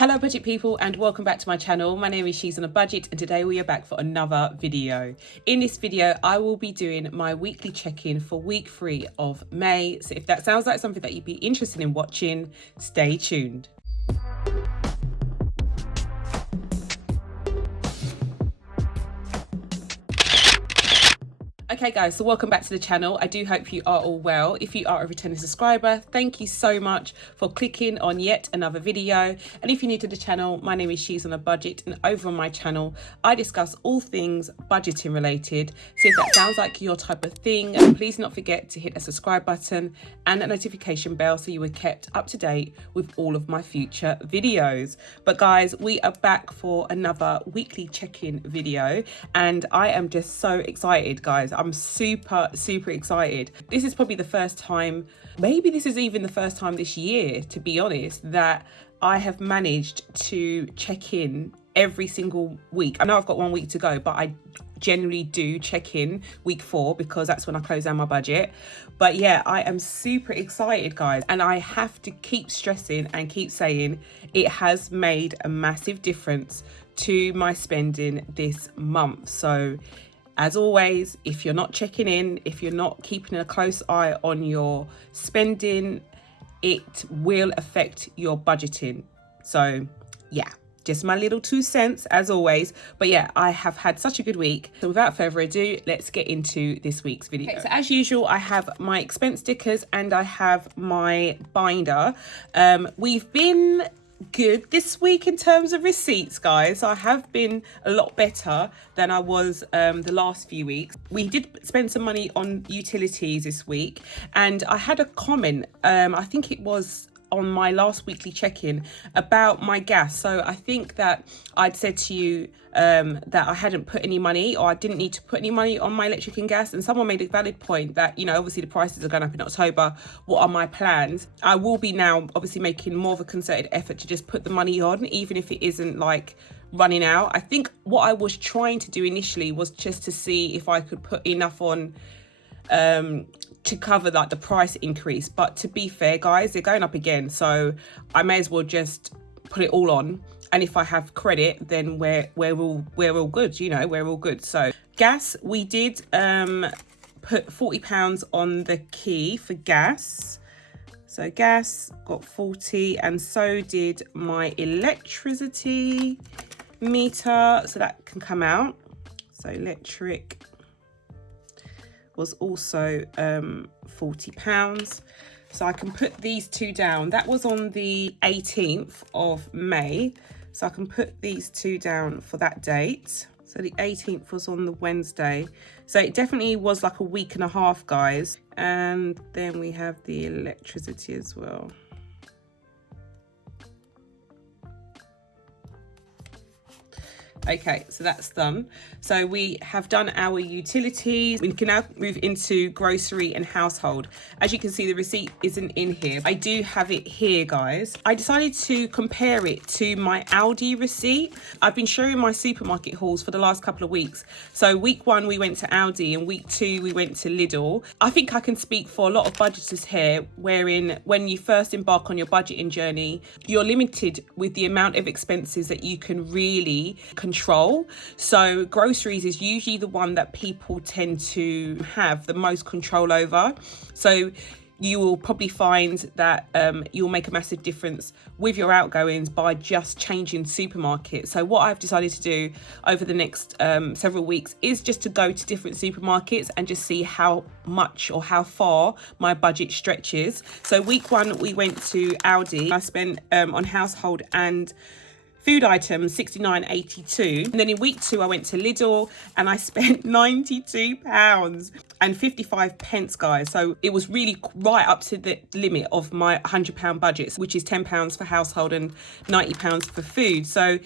Hello budget people and welcome back to my channel. My name is She's on a Budget and today we are back for another video. In this video I will be doing my weekly check-in for week 3 of May. So if that sounds like something that you'd be interested in watching, stay tuned. Okay guys, so welcome back to the channel. I do hope you are all well. If you are a returning subscriber, thank you so much for clicking on yet another video. And if you're new to the channel, my name is She's on a Budget, and over on my channel I discuss all things budgeting related. So if that sounds like your type of thing, please not forget to hit the subscribe button and that notification bell so you are kept up to date with all of my future videos. But guys, we are back for another weekly check-in video and I am just so excited, guys. I'm super excited. This is probably the first time, maybe this is even the first time this year, to be honest, that I have managed to check in every single week. I know I've got 1 week to go, but I generally do check in week 4 because that's when I close down my budget. But yeah, I am super excited, guys, and I have to keep stressing and keep saying it has made a massive difference to my spending this month. So as always, if you're not checking in, if you're not keeping a close eye on your spending, it will affect your budgeting. So yeah, just my little 2 cents as always. But yeah, I have had such a good week. So without further ado, let's get into this week's video. Okay, so as usual, I have my expense stickers and I have my binder. We've been good this week in terms of receipts, guys. I have been a lot better than I was the last few weeks. We did spend some money on utilities this week and I had a comment, I think it was on my last weekly check-in about my gas. So I think that I'd said to you that I hadn't put any money, or I didn't need to put any money on my electric and gas, and someone made a valid point that, you know, obviously the prices are going up in October. What are my plans? I will be now obviously making more of a concerted effort to just put the money on, even if it isn't like running out. I think what I was trying to do initially was just to see if I could put enough on to cover like the price increase, but to be fair, guys, they're going up again, so I may as well just put it all on, and if I have credit then we're all good, you know, we're all good. So gas, we did put £40 on the key for gas. So gas got 40, and so did my electricity meter, so that can come out. So electric was also £40. So I can put these two down. That was on the 18th of May. So I can put these two down for that date. So the 18th was on the Wednesday. So it definitely was like a week and a half, guys. And then we have the electricity as well. Okay, so that's done. So we have done our utilities. We can now move into grocery and household. As you can see, the receipt isn't in here. I do have it here, guys. I decided to compare it to my Aldi receipt. I've been showing my supermarket hauls for the last couple of weeks. So week 1 we went to Aldi and week 2 we went to Lidl. I think I can speak for a lot of budgeters here, wherein when you first embark on your budgeting journey, you're limited with the amount of expenses that you can really control. So groceries is usually the one that people tend to have the most control over. So you will probably find that you'll make a massive difference with your outgoings by just changing supermarkets. So what I've decided to do over the next several weeks is just to go to different supermarkets and just see how much or how far my budget stretches. So week 1 we went to Aldi. I spent on household and food items £69.82, and then in week 2 I went to Lidl and I spent £92 and 55 pence, guys. So it was really right up to the limit of my £100 budget, which is £10 for household and £90 for food. So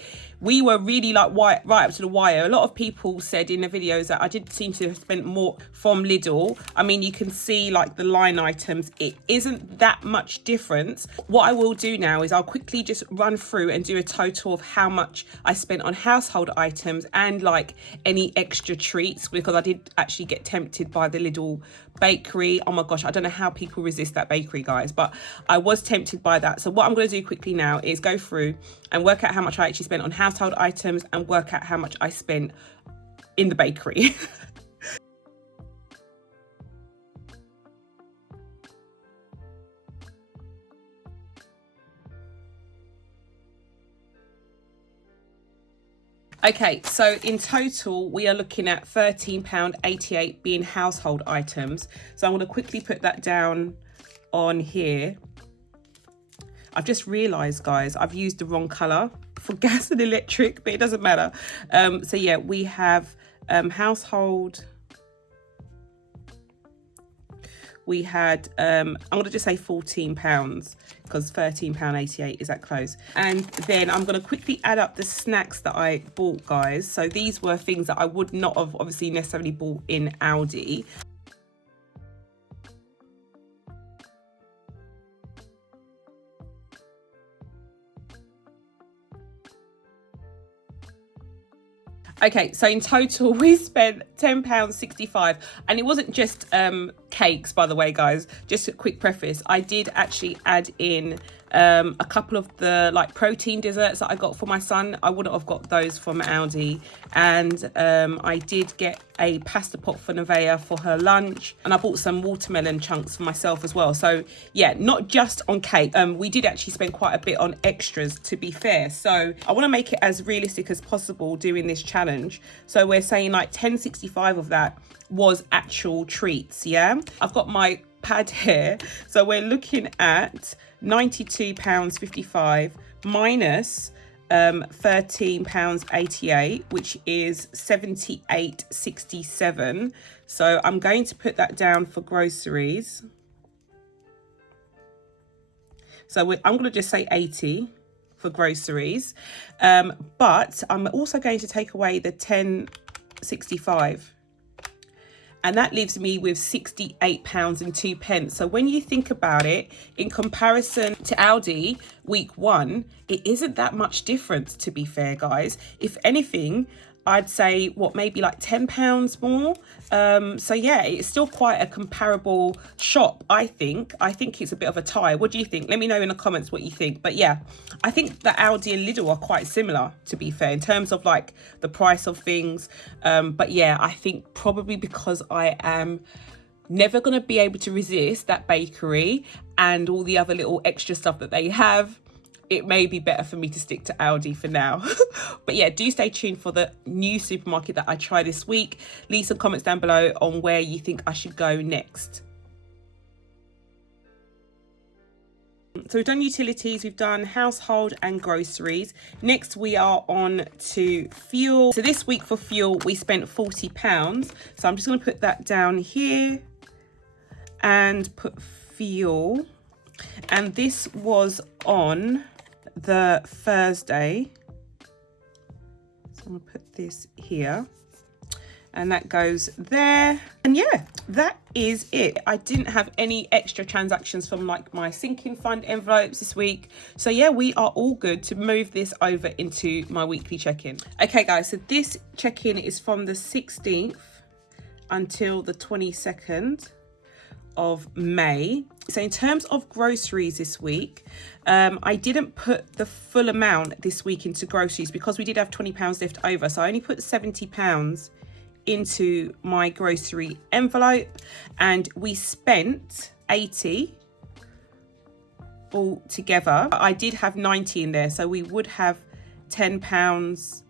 we were really like right up to the wire. A lot of people said in the videos that I did seem to have spent more from Lidl. I mean, you can see like the line items, it isn't that much difference. What I will do now is I'll quickly just run through and do a total of how much I spent on household items and like any extra treats, because I did actually get tempted by the Lidl bakery. Oh my gosh, I don't know how people resist that bakery, guys, but I was tempted by that. So what I'm going to do quickly now is go through and work out how much I actually spent on household items and work out how much I spent in the bakery. Okay, so in total, we are looking at £13.88 being household items. So I'm going to quickly put that down on here. I've just realised, guys, I've used the wrong colour for gas and electric, but it doesn't matter. So yeah, we have household. We had, I'm going to just say £14 because £13.88 is that close. And then I'm going to quickly add up the snacks that I bought, guys. So these were things that I would not have obviously necessarily bought in Aldi. Okay, so in total we spent £10.65, and it wasn't just cakes, by the way, guys. Just a quick preface, I did actually add in a couple of the like protein desserts that I got for my son. I wouldn't have got those from Aldi. And I did get a pasta pot for Nevaeh for her lunch, and I bought some watermelon chunks for myself as well. So yeah, not just on cake. We did actually spend quite a bit on extras, to be fair. So I want to make it as realistic as possible doing this challenge. So we're saying like £10.65 of that was actual treats. Yeah, I've got my pad here, so we're looking at £92.55 minus £13.88, which is £78.67. So I'm going to put that down for groceries. So I'm going to just say 80 for groceries, but I'm also going to take away the £10.65. And that leaves me with £68.02. So when you think about it, in comparison to Aldi week 1, it isn't that much difference, to be fair, guys. If anything, I'd say maybe like £10 more. So yeah, it's still quite a comparable shop, I think. I think it's a bit of a tie. What do you think? Let me know in the comments what you think. But yeah, I think that Aldi and Lidl are quite similar, to be fair, in terms of like the price of things. But yeah, I think probably because I am never going to be able to resist that bakery and all the other little extra stuff that they have, it may be better for me to stick to Aldi for now. But yeah, do stay tuned for the new supermarket that I try this week. Leave some comments down below on where you think I should go next. So we've done utilities, we've done household and groceries. Next we are on to fuel. So this week for fuel we spent £40. So I'm just going to put that down here and put fuel. And this was on the Thursday. So I'm going to put this here. And that goes there. And yeah, that is it. I didn't have any extra transactions from like my sinking fund envelopes this week. So yeah, we are all good to move this over into my weekly check-in. Okay guys, so this check-in is from the 16th until the 22nd of May. So in terms of groceries this week, I didn't put the full amount this week into groceries because we did have £20 left over. So I only put £70 into my grocery envelope, and we spent 80 all together. I did have 90 in there, so we would have £10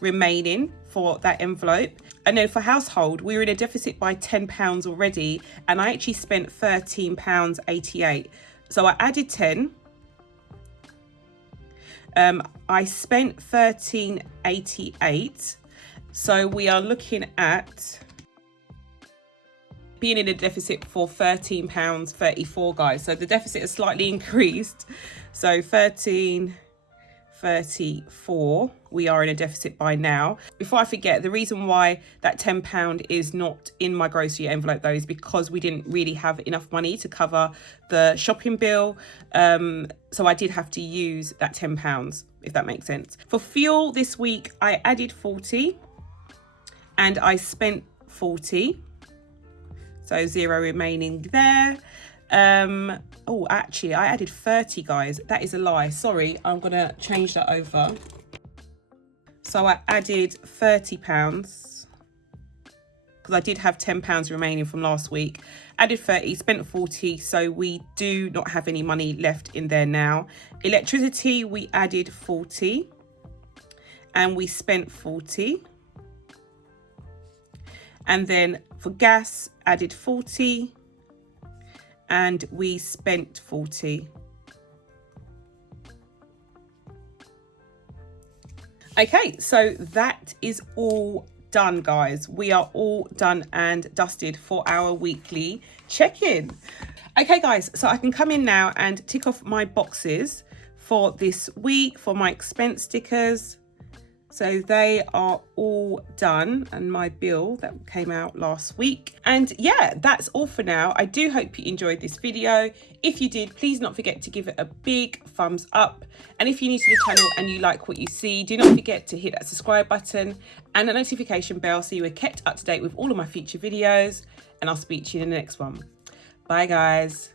remaining for that envelope. And then for household, we were in a deficit by £10 already, and I actually spent £13.88. So I added 10. I spent £13.88. So we are looking at being in a deficit for £13.34, guys. So the deficit has slightly increased. So 13, 34. We are in a deficit by now. Before I forget, the reason why that £10 is not in my grocery envelope though is because we didn't really have enough money to cover the shopping bill. So I did have to use that £10, if that makes sense. For fuel this week, I added 40 and I spent 40. So 0 remaining there. Oh, actually, I added 30, guys. That is a lie. Sorry, I'm going to change that over. So I added £30 because I did have £10 remaining from last week. Added 30, spent 40. So we do not have any money left in there now. Electricity, we added 40 and we spent 40. And then for gas, added 40. And we spent 40. Okay, so that is all done, guys. We are all done and dusted for our weekly check-in. Okay, guys, so I can come in now and tick off my boxes for this week for my expense stickers. So they are all done, and my bill that came out last week. And yeah, that's all for now. I do hope you enjoyed this video. If you did, please not forget to give it a big thumbs up. And if you're new to the channel and you like what you see, do not forget to hit that subscribe button and the notification bell so you are kept up to date with all of my future videos. And I'll speak to you in the next one. Bye, guys.